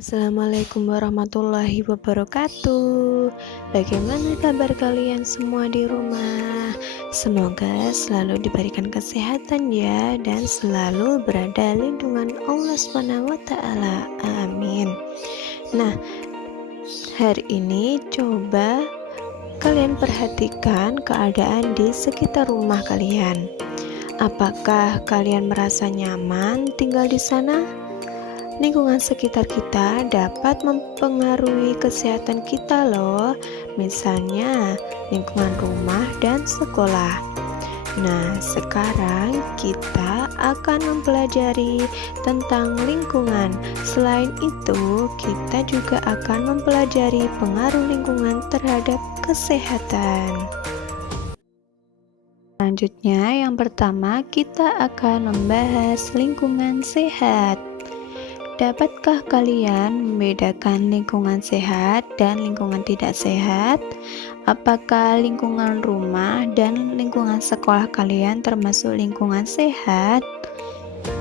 Assalamualaikum warahmatullahi wabarakatuh. Bagaimana kabar kalian semua di rumah? Semoga selalu diberikan kesehatan ya, dan selalu berada lindungan Allah Subhanahu wa Ta'ala. Amin. Nah, hari ini coba kalian perhatikan keadaan di sekitar rumah kalian. Apakah kalian merasa nyaman tinggal di sana? Lingkungan sekitar kita dapat mempengaruhi kesehatan kita loh, misalnya lingkungan rumah dan sekolah. Nah, sekarang kita akan mempelajari tentang lingkungan. Selain itu, kita juga akan mempelajari pengaruh lingkungan terhadap kesehatan. Selanjutnya, yang pertama kita akan membahas lingkungan sehat. Dapatkah kalian membedakan lingkungan sehat dan lingkungan tidak sehat? Apakah lingkungan rumah dan lingkungan sekolah kalian termasuk lingkungan sehat?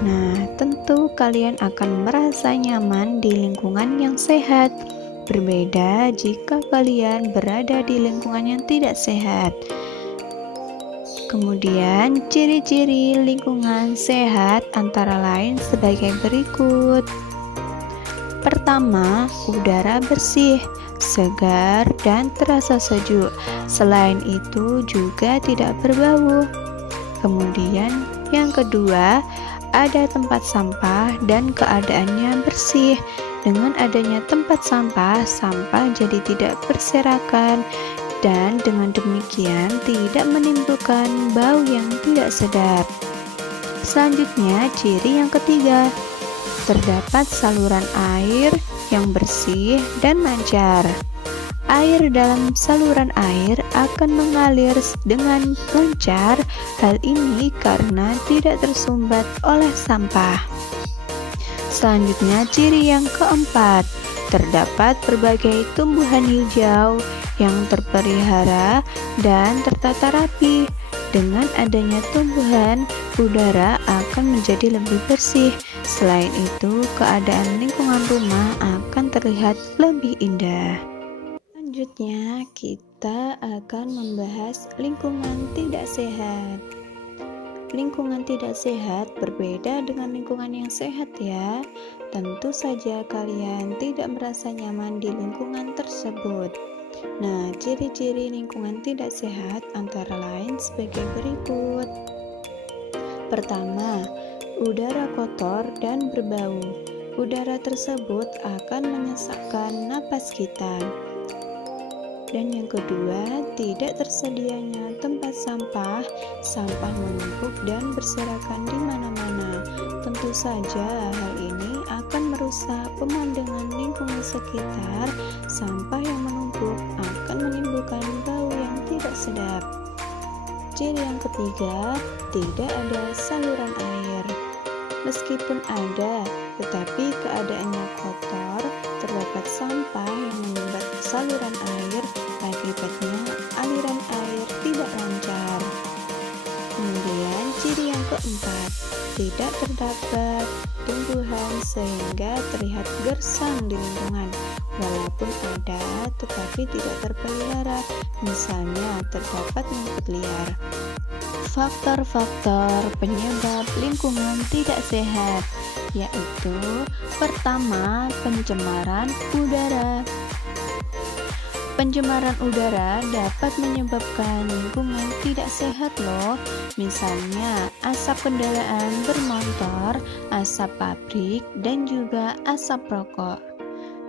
Nah, tentu kalian akan merasa nyaman di lingkungan yang sehat. Berbeda jika kalian berada di lingkungan yang tidak sehat. Kemudian, ciri-ciri lingkungan sehat antara lain sebagai berikut. Pertama, udara bersih, segar, dan terasa sejuk. Selain itu juga tidak berbau. Kemudian, yang kedua, ada tempat sampah dan keadaannya bersih. Dengan adanya tempat sampah, sampah jadi tidak berserakan, dan dengan demikian tidak menimbulkan bau yang tidak sedap. Selanjutnya, ciri yang ketiga, terdapat saluran air yang bersih dan lancar. Air dalam saluran air akan mengalir dengan lancar. Hal ini karena tidak tersumbat oleh sampah. Selanjutnya, ciri yang keempat, terdapat berbagai tumbuhan hijau yang terpelihara dan tertata rapi. Dengan adanya tumbuhan, udara akan menjadi lebih bersih. Selain itu, keadaan lingkungan rumah akan terlihat lebih indah. Selanjutnya, kita akan membahas lingkungan tidak sehat. Lingkungan tidak sehat berbeda dengan lingkungan yang sehat ya. Tentu saja kalian tidak merasa nyaman di lingkungan tersebut. Nah, ciri-ciri lingkungan tidak sehat antara lain sebagai berikut. Pertama, udara kotor dan berbau. Udara tersebut akan menyesakkan napas kita. Dan yang kedua, tidak tersedianya tempat sampah. Sampah menumpuk dan berserakan di mana-mana. Tentu saja hal ini akan merusak pemandangan lingkungan sekitar. Sampah yang menumpuk akan menimbulkan bau yang tidak sedap. Ciri yang ketiga, tidak ada saluran air. Meskipun ada, tetapi keadaannya kotor, terdapat sampah yang menyumbat saluran air, akibatnya aliran air tidak lancar. Kemudian ciri yang keempat, tidak terdapat tumbuhan sehingga terlihat gersang di lingkungan. Walaupun ada, tetapi tidak terpelihara, misalnya terdapat rumput liar. Faktor-faktor penyebab lingkungan tidak sehat, yaitu pertama, pencemaran udara. Pencemaran udara dapat menyebabkan lingkungan tidak sehat loh. Misalnya asap kendaraan bermotor, asap pabrik, dan juga asap rokok.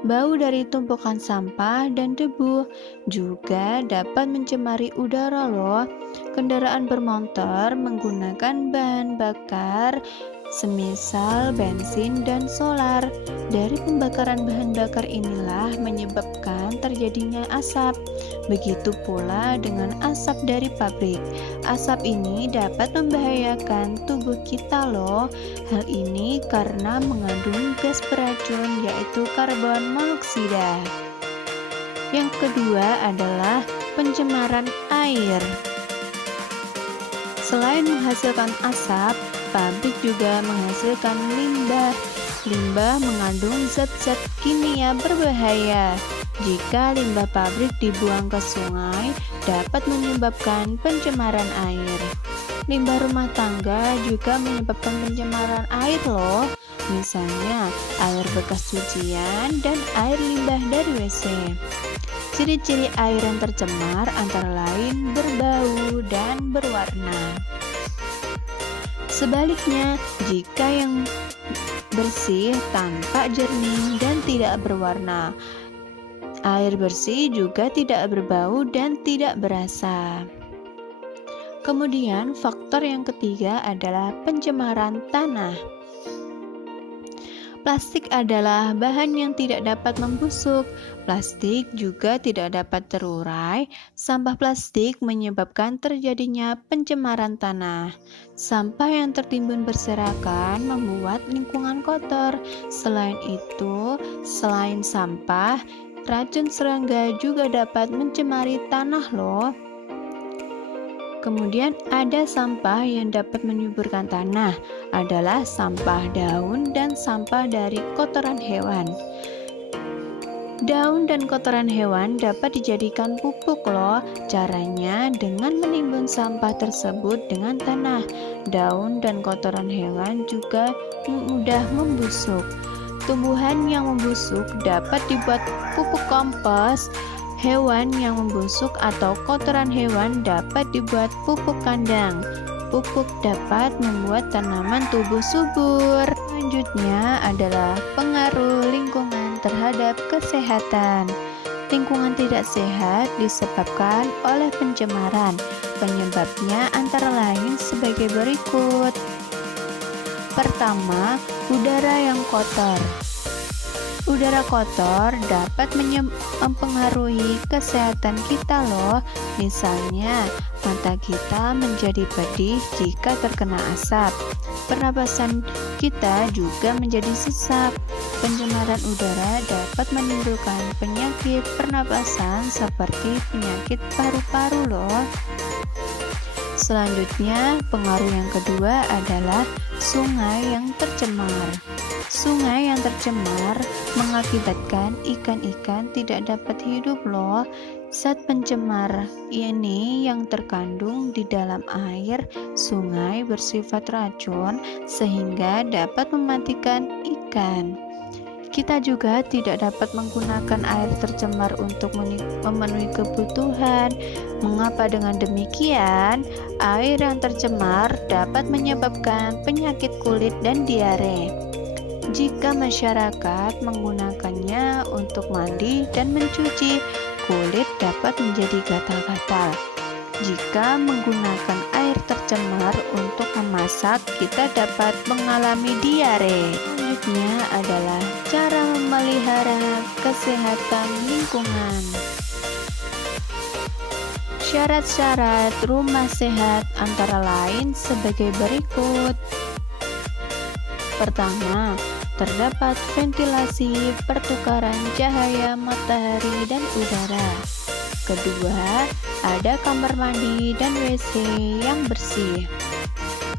Bau dari tumpukan sampah dan debu juga dapat mencemari udara loh. Kendaraan bermotor menggunakan bahan bakar semisal bensin dan solar. Dari pembakaran bahan bakar inilah menyebabkan terjadinya asap. Begitu pula dengan asap dari pabrik. Asap ini dapat membahayakan tubuh kita loh. Hal ini karena mengandung gas beracun yaitu karbon monoksida. Yang kedua adalah pencemaran air. Selain menghasilkan asap, pabrik juga menghasilkan limbah. Limbah mengandung zat-zat kimia berbahaya. Jika limbah pabrik dibuang ke sungai, dapat menyebabkan pencemaran air. Limbah rumah tangga juga menyebabkan pencemaran air loh. Misalnya, air bekas cucian dan air limbah dari WC. Ciri-ciri air yang tercemar antara lain berbau dan berwarna. Sebaliknya, jika yang bersih tampak jernih dan tidak berwarna. Air bersih juga tidak berbau dan tidak berasa. Kemudian faktor yang ketiga adalah pencemaran tanah. Plastik adalah bahan yang tidak dapat membusuk. Plastik juga tidak dapat terurai. Sampah plastik menyebabkan terjadinya pencemaran tanah. Sampah yang tertimbun berserakan membuat lingkungan kotor. Selain itu, selain sampah, racun serangga juga dapat mencemari tanah loh. Kemudian ada sampah yang dapat menyuburkan tanah, adalah sampah daun dan sampah dari kotoran hewan. Daun dan kotoran hewan dapat dijadikan pupuk loh. Caranya dengan menimbun sampah tersebut dengan tanah. Daun dan kotoran hewan juga mudah membusuk. Tumbuhan yang membusuk dapat dibuat pupuk kompos. Hewan yang membusuk atau kotoran hewan dapat dibuat pupuk kandang. Pupuk dapat membuat tanaman tumbuh subur. Selanjutnya adalah pengaruh lingkungan terhadap kesehatan. Lingkungan tidak sehat disebabkan oleh pencemaran. Penyebabnya antara lain sebagai berikut. Pertama, udara yang kotor. Udara kotor dapat mempengaruhi kesehatan kita loh. Misalnya, mata kita menjadi pedih jika terkena asap. Pernapasan kita juga menjadi sesak. Pencemaran udara dapat menimbulkan penyakit pernapasan seperti penyakit paru-paru loh. Selanjutnya, pengaruh yang kedua adalah sungai yang tercemar. Sungai yang tercemar mengakibatkan ikan-ikan tidak dapat hidup loh. Zat pencemar ini yang terkandung di dalam air sungai bersifat racun sehingga dapat mematikan ikan. Kita juga tidak dapat menggunakan air tercemar untuk memenuhi kebutuhan. Mengapa dengan demikian? Air yang tercemar dapat menyebabkan penyakit kulit dan diare. Jika masyarakat menggunakannya untuk mandi dan mencuci, kulit dapat menjadi gatal-gatal. Jika menggunakan air tercemar untuk memasak, kita dapat mengalami diare. Selanjutnya adalah cara memelihara kesehatan lingkungan. Syarat-syarat rumah sehat antara lain sebagai berikut. Pertama, terdapat ventilasi pertukaran cahaya matahari dan udara. Kedua, ada kamar mandi dan WC yang bersih.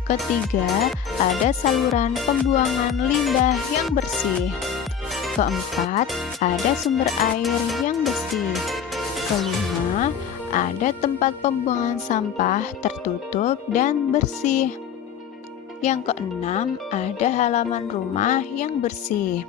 Ketiga, ada saluran pembuangan limbah yang bersih. Keempat, ada sumber air yang bersih. Kelima, ada tempat pembuangan sampah tertutup dan bersih. Yang keenam, ada halaman rumah yang bersih.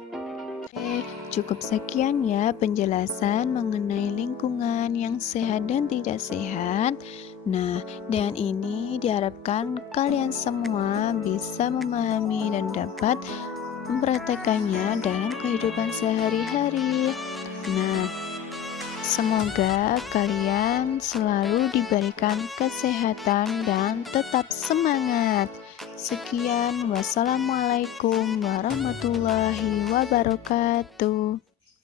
Cukup sekian ya penjelasan mengenai lingkungan yang sehat dan tidak sehat. Nah, dengan ini diharapkan kalian semua bisa memahami dan dapat mempraktekannya dalam kehidupan sehari-hari. Nah, semoga kalian selalu diberikan kesehatan dan tetap semangat. Sekian, wassalamualaikum warahmatullahi wabarakatuh.